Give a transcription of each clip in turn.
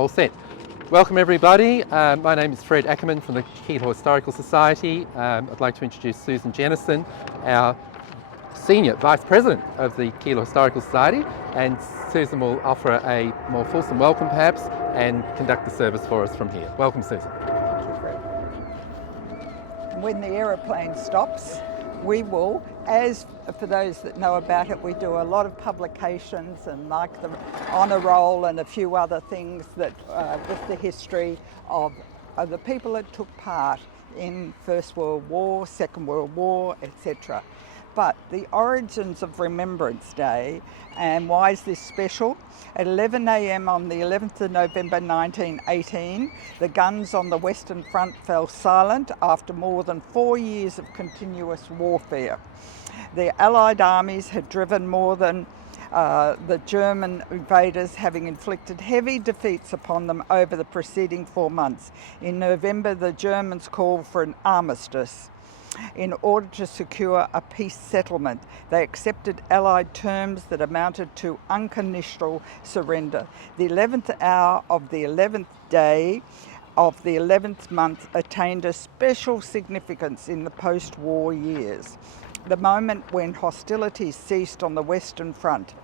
All set. Welcome everybody. My name is Fred Ackerman from the Keilor Historical Society. I'd like to introduce Susan Jennison, our Senior Vice President of the Keilor Historical Society, and Susan will offer a more fulsome welcome perhaps and conduct the service for us from here. Welcome, Susan. Thank you, Fred. When the aeroplane stops, we will, as for those that know about it, we do a lot of publications and like the honour roll and a few other things that with the history of the people that took part in First World War, Second World War, etc. But the origins of Remembrance Day, and why is this special? At 11 a.m. on the 11th of November 1918, the guns on the Western Front fell silent after more than 4 years of continuous warfare. The Allied armies had driven more than the German invaders, having inflicted heavy defeats upon them over the preceding 4 months. In November, the Germans called for an armistice in order to secure a peace settlement. They accepted Allied terms that amounted to unconditional surrender. The 11th hour of the 11th day of the 11th month attained a special significance in the post-war years, the moment when hostilities ceased on the Western Front.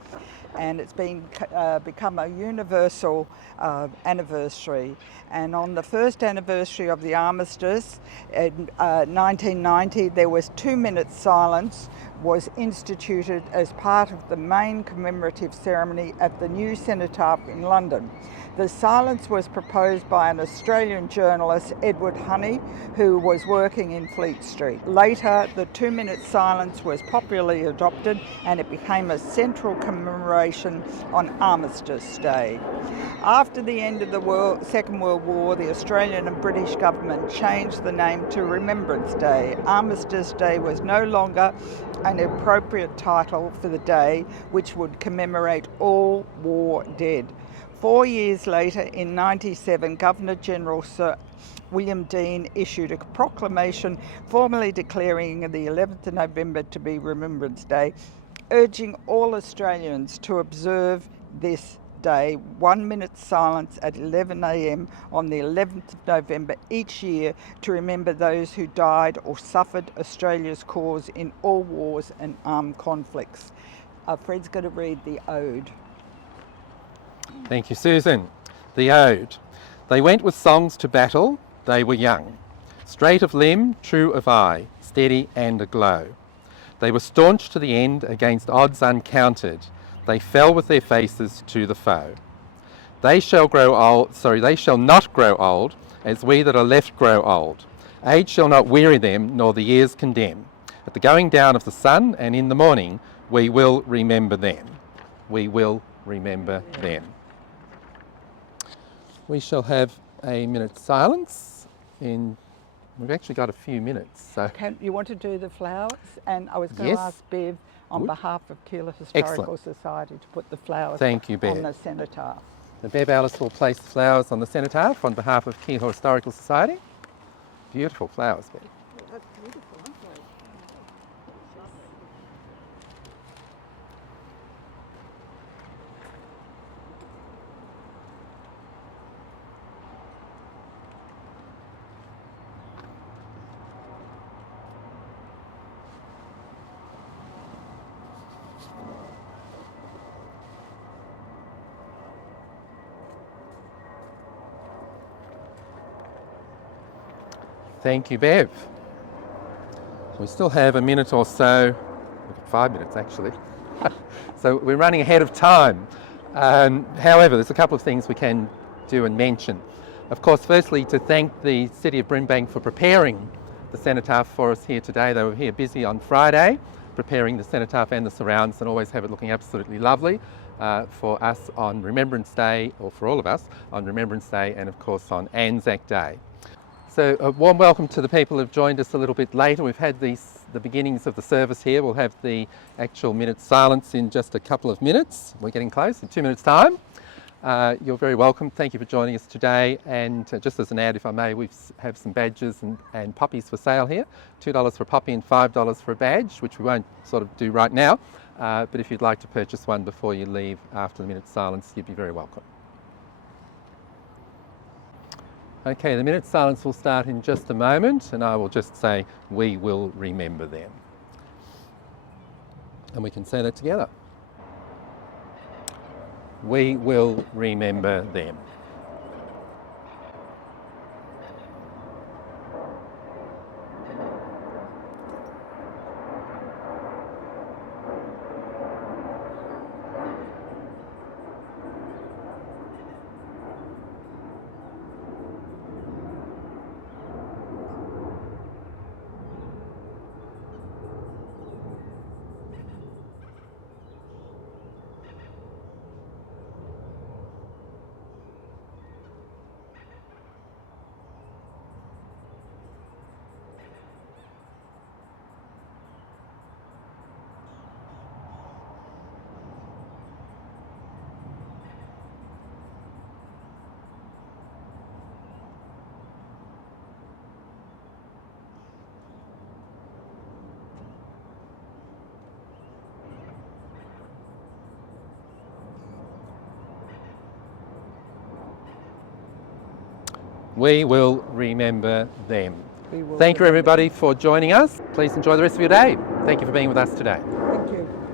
And it's become a universal anniversary. And on the first anniversary of the armistice in 1990, there was 2 minutes silence was instituted as part of the main commemorative ceremony at the new cenotaph in London. The silence was proposed by an Australian journalist, Edward Honey, who was working in Fleet Street. Later, the 2 minute silence was popularly adopted and it became a central commemoration on Armistice Day. After the end of the Second World War, the Australian and British government changed the name to Remembrance Day. Armistice Day was no longer an appropriate title for the day, which would commemorate all war dead. 4 years later, in 1997, Governor-General Sir William Deane issued a proclamation formally declaring the 11th of November to be Remembrance Day, urging all Australians to observe this day, 1 minute silence at 11 a.m. on the 11th of November each year to remember those who died or suffered Australia's cause in all wars and armed conflicts. Fred's going to read the ode. Thank you, Susan. The ode. They went with songs to battle, they were young, straight of limb, true of eye, steady and aglow. They were staunch to the end against odds uncounted. They fell with their faces to the foe. They shall not grow old, as we that are left grow old. Age shall not weary them, nor the years condemn. At the going down of the sun and in the morning, we will remember them. We will remember them. We shall have a minute's silence. We've actually got a few minutes. So. You want to do the flowers? And I was going to ask Bev on behalf of Keilor Historical Society to put the flowers on the cenotaph. The Bev Alice will place the flowers on the cenotaph on behalf of Keilor Historical Society. Beautiful flowers, Bev. That's beautiful, aren't they? Thank you, Bev. We still have a minute or so, 5 minutes actually, so we're running ahead of time. However, there's a couple of things we can do and mention. Of course, firstly, to thank the City of Brimbank for preparing the cenotaph for us here today. They were here busy on Friday, preparing the cenotaph and the surrounds, and always have it looking absolutely lovely for us on Remembrance Day, or for all of us on Remembrance Day, and of course on Anzac Day. So a warm welcome to the people who've joined us a little bit later. We've had the beginnings of the service here. We'll have the actual minute silence in just a couple of minutes. We're getting close, in 2 minutes' time. You're very welcome. Thank you for joining us today. And just as an ad, if I may, we have some badges and poppies for sale here. $2 for a poppy and $5 for a badge, which we won't sort of do right now. But if you'd like to purchase one before you leave after the minute's silence, you'd be very welcome. Okay, the minute silence will start in just a moment, and I will just say, we will remember them. And we can say that together. We will remember them. We will remember them. We will Thank you remember everybody for joining us. Please enjoy the rest of your day. Thank you for being with us today. them. Thank you.